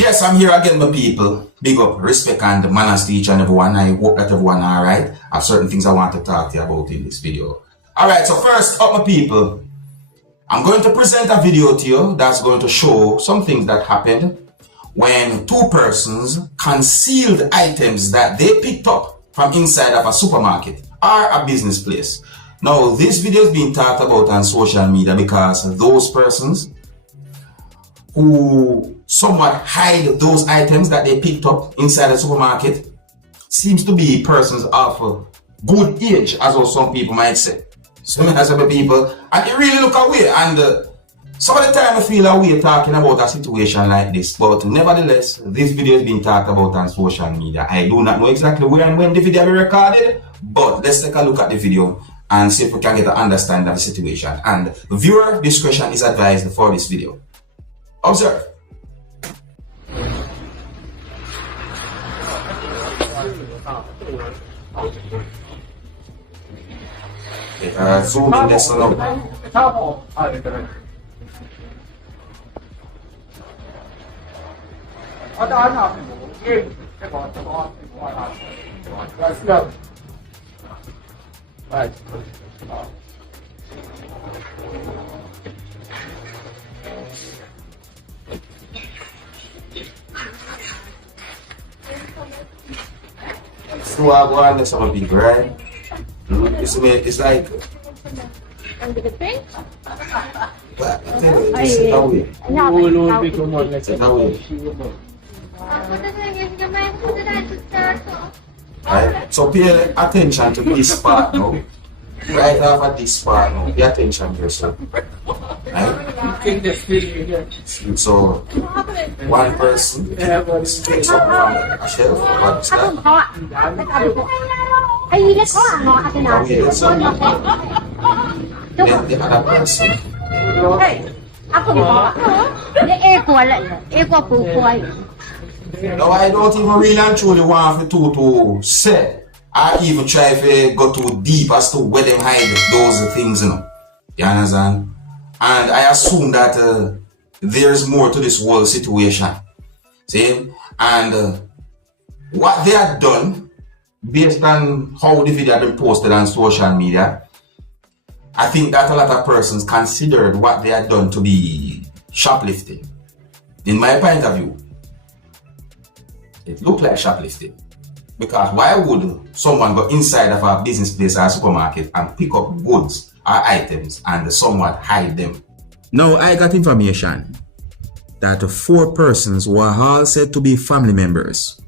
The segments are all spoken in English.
Yes, I'm here again, my people. Big up, respect and manners to each and everyone. I hope that everyone are alright. I have certain things I want to talk to you about in this video. Alright, so first up, my people, I'm going to present a video to you that's going to show some things that happened when two persons concealed items that they picked up from inside of a supermarket or a business place. Now, this video is being talked about on social media because those persons who somewhat hide those items that they picked up inside the supermarket seems to be persons of good age, as well some people might say. So many people, and it really look away, and some of the time I feel away talking about a situation like this, but nevertheless, this video is being talked about on social media. I do not know exactly where and when the video will be recorded, but let's take a look at the video and see if we can get an understanding of the situation. And viewer discretion is advised for this video. Observe. Zoom in this alone. So I go on this on a big, right? It's like Under the pink? but it's away. Right? So pay attention to this part now. Right off at this part now. Pay attention to yourself. Right? So one person takes up from a shelf, what's that? Then the other person. No, I don't even really and truly want to say or even try to go too deep as to where them hide those things, you know. You understand? And I assume that there's more to this whole situation. See? And what they had done, based on how the video had been posted on social media, I think that a lot of persons considered what they had done to be shoplifting. In my point of view, it looked like shoplifting. Because why would someone go inside of a business place or a supermarket and pick up goods or items and somewhat hide them? Now, I got information that 4 persons who are all said to be family members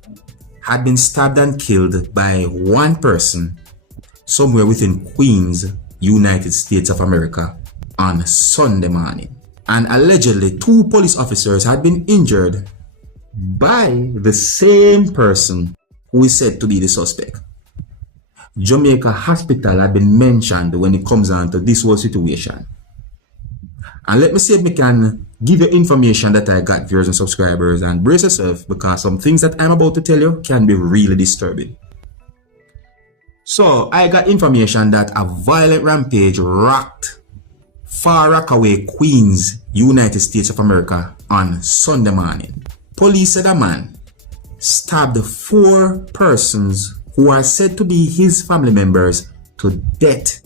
had been stabbed and killed by one person somewhere within Queens, United States of America on Sunday morning. And allegedly 2 police officers had been injured by the same person who is said to be the suspect. Jamaica Hospital had been mentioned when it comes on to this whole situation. And let me see if we can give you information that I got, viewers and subscribers, and brace yourself because some things that I'm about to tell you can be really disturbing. So I got information that a violent rampage rocked Far Rockaway, Queens, United States of America on Sunday morning. Police said a man stabbed 4 persons who are said to be his family members to death.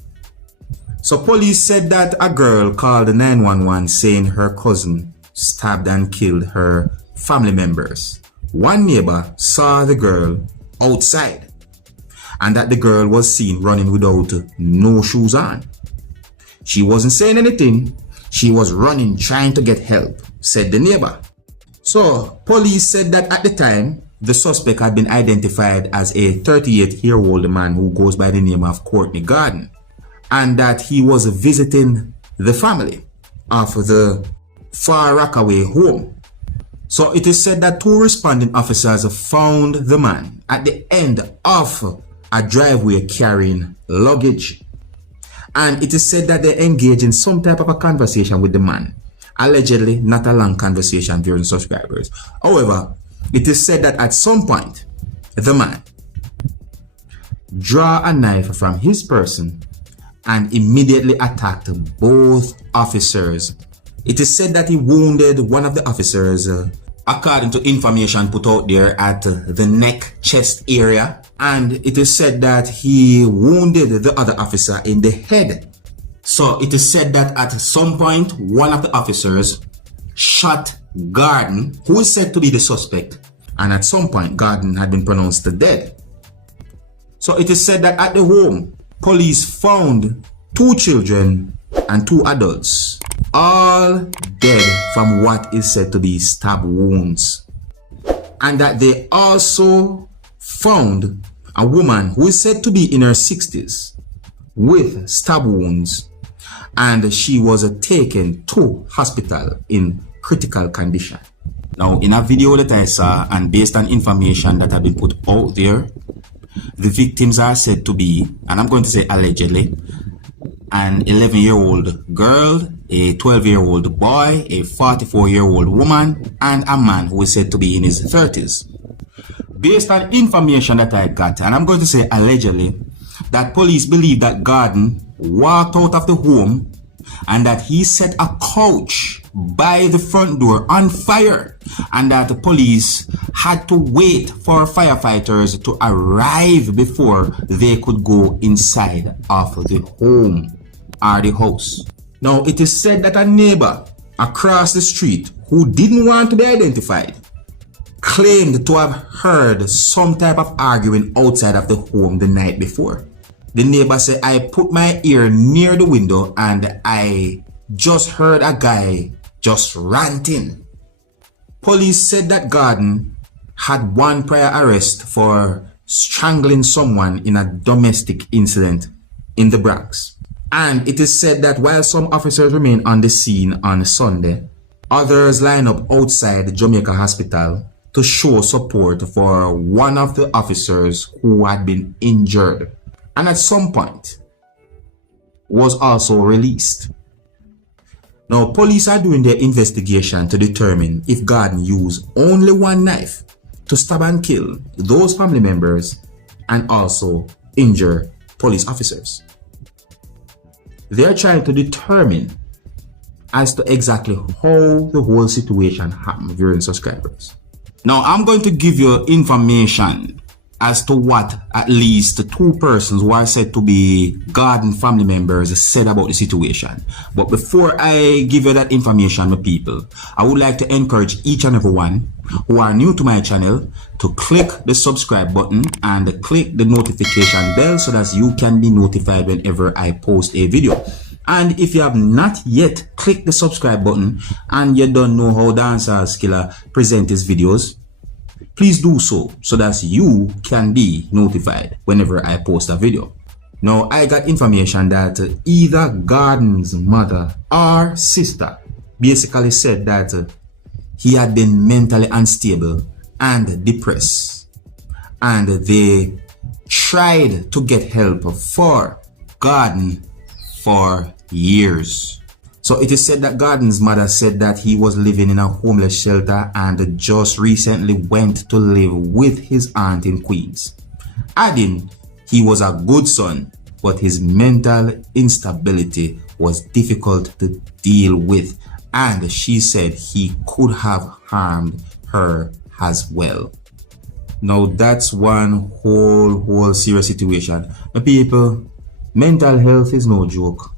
So police said that a girl called 911 saying her cousin stabbed and killed her family members. One neighbor saw the girl outside and that the girl was seen running without no shoes on. She wasn't saying anything. She was running trying to get help, said the neighbor. So police said that at the time, the suspect had been identified as a 38-year-old man who goes by the name of Courtney Garden, and that he was visiting the family of the Far Rockaway home. So it is said that 2 responding officers found the man at the end of a driveway carrying luggage. And it is said that they engaged in some type of a conversation with the man. Allegedly, not a long conversation, viewers and subscribers. However, it is said that at some point, the man drew a knife from his person and immediately attacked both officers. It is said that he wounded one of the officers according to information put out there at the neck chest area, and it is said that he wounded the other officer in the head. So it is said that at some point one of the officers shot Gordon, who is said to be the suspect, and at some point Gordon had been pronounced dead. So it is said that at the home, police found 2 children and 2 adults, all dead from what is said to be stab wounds, and that they also found a woman who is said to be in her 60s with stab wounds, and she was taken to hospital in critical condition. Now, in a video that I saw, and based on information that have been put out there, the victims are said to be, and I'm going to say allegedly, an 11-year-old girl, a 12-year-old boy, a 44-year-old woman, and a man who is said to be in his 30s. Based on information that I got, and I'm going to say allegedly, that police believe that Gordon walked out of the home and that he set a couch by the front door on fire, and that the police had to wait for firefighters to arrive before they could go inside of the home or the house. Now, it is said that a neighbor across the street who didn't want to be identified claimed to have heard some type of arguing outside of the home the night before. The neighbor said, "I put my ear near the window and I just heard a guy just ranting." Police said that Gordon had one prior arrest for strangling someone in a domestic incident in the Bronx. And it is said that while some officers remain on the scene on Sunday, others line up outside the Jamaica Hospital to show support for one of the officers who had been injured, and at some point was also released. Now, police are doing their investigation to determine if Gordon used only one knife to stab and kill those family members and also injure police officers. They are trying to determine as to exactly how the whole situation happened, viewing subscribers. Now, I'm going to give you information as to what at least 2 persons who are said to be Gordon family members said about the situation. But before I give you that information, my people, I would like to encourage each and everyone who are new to my channel to click the subscribe button and click the notification bell so that you can be notified whenever I post a video. And if you have not yet clicked the subscribe button and you don't know how Dancehall Skilla present his videos, please do so that you can be notified whenever I post a video. Now, I got information that either Gordon's mother or sister basically said that he had been mentally unstable and depressed, and they tried to get help for Gordon for years. So it is said that Gordon's mother said that he was living in a homeless shelter and just recently went to live with his aunt in Queens, adding he was a good son, but his mental instability was difficult to deal with, and she said he could have harmed her as well. Now, that's one whole serious situation. My people, mental health is no joke.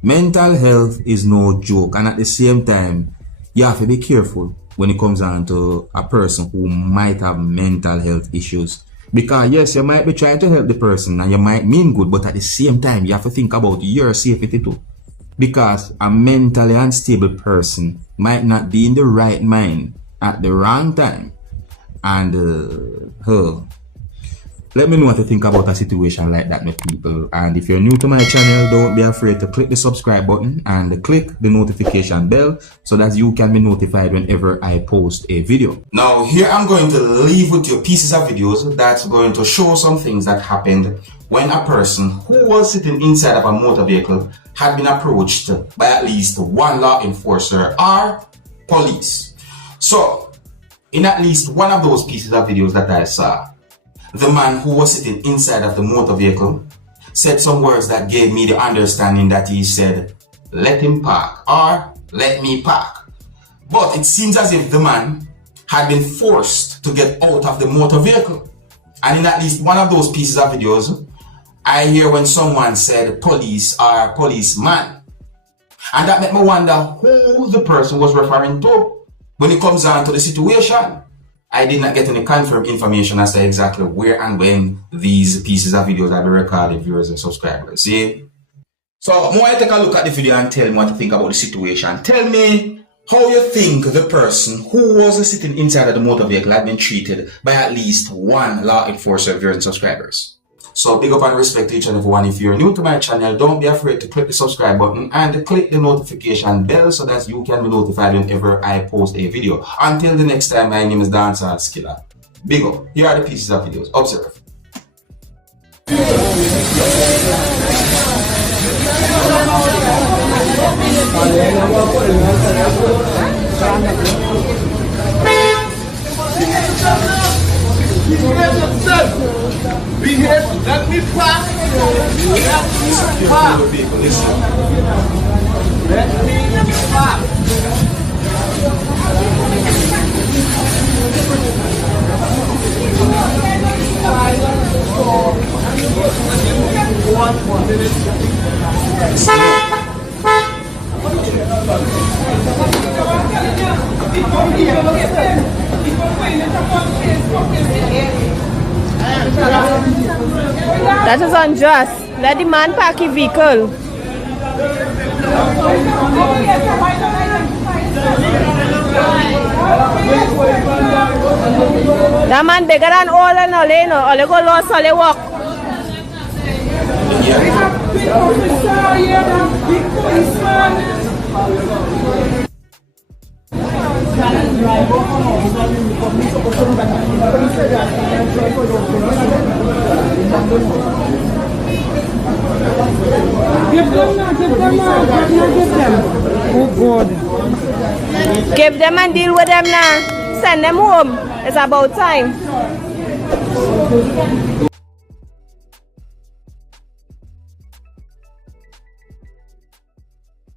Mental health is no joke, and at the same time, you have to be careful when it comes down to a person who might have mental health issues. Because yes, you might be trying to help the person and you might mean good, but at the same time, you have to think about your safety too. Because a mentally unstable person might not be in the right mind at the wrong time. And let me know what you think about a situation like that, my people. And if you're new to my channel, don't be afraid to click the subscribe button and click the notification bell so that you can be notified whenever I post a video. Now, here I'm going to leave with you pieces of videos that's going to show some things that happened when a person who was sitting inside of a motor vehicle had been approached by at least one law enforcer or police. So, in at least one of those pieces of videos that I saw, the man who was sitting inside of the motor vehicle said some words that gave me the understanding that he said, "Let him park," or "Let me park." But it seems as if the man had been forced to get out of the motor vehicle. And in at least one of those pieces of videos, I hear when someone said police or policeman. And that made me wonder who the person was referring to when it comes down to the situation. I did not get any confirmed information as to exactly where and when these pieces of videos have been recorded, viewers and subscribers. See? So, I want to take a look at the video and tell me what you think about the situation. Tell me how you think the person who was sitting inside of the motor vehicle had been treated by at least one law enforcer, viewers and subscribers. So, big up and respect to each and every one. If you're new to my channel, don't be afraid to click the subscribe button and click the notification bell so that you can be notified whenever I post a video. Until the next time, my name is Dancehall Skilla. Big up. Here are the pieces of videos. Observe. Behave, let me pass. Let me pass. That is unjust. Let the man park his vehicle. That man bigger than all and all, you know. All they go lost, all they walk. Give them and deal with them now. Send them home. It's about time.